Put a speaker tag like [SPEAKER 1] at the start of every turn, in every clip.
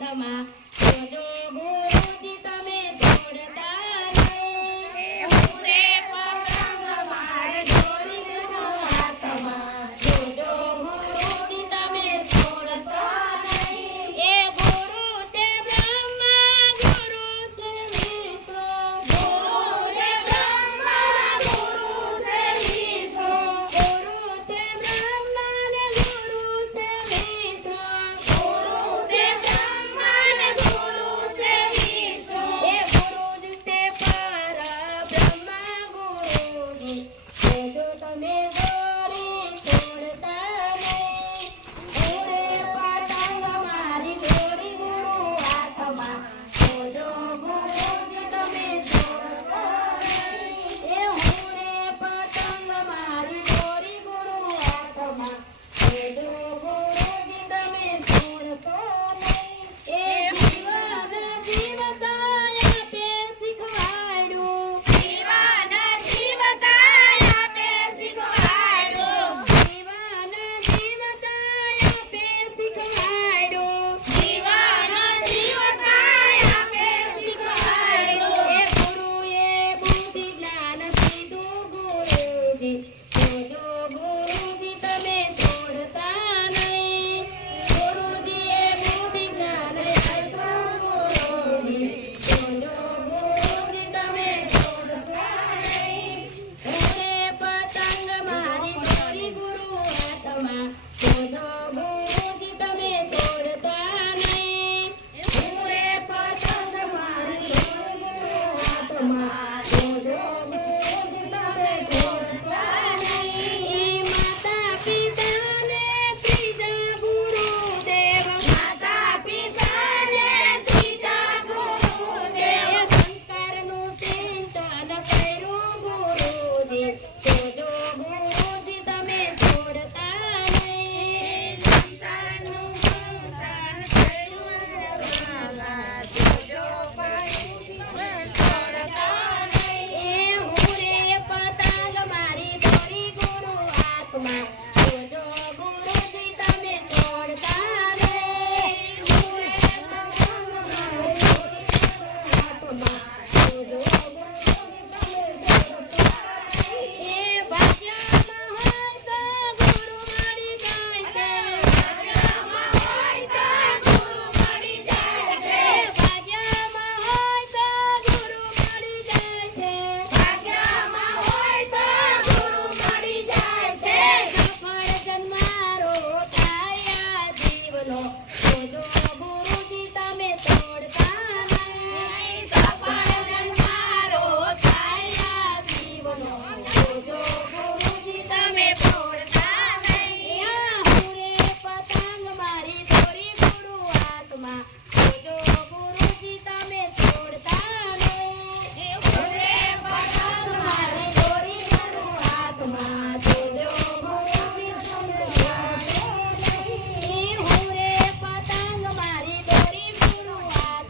[SPEAKER 1] માં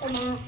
[SPEAKER 1] কোনো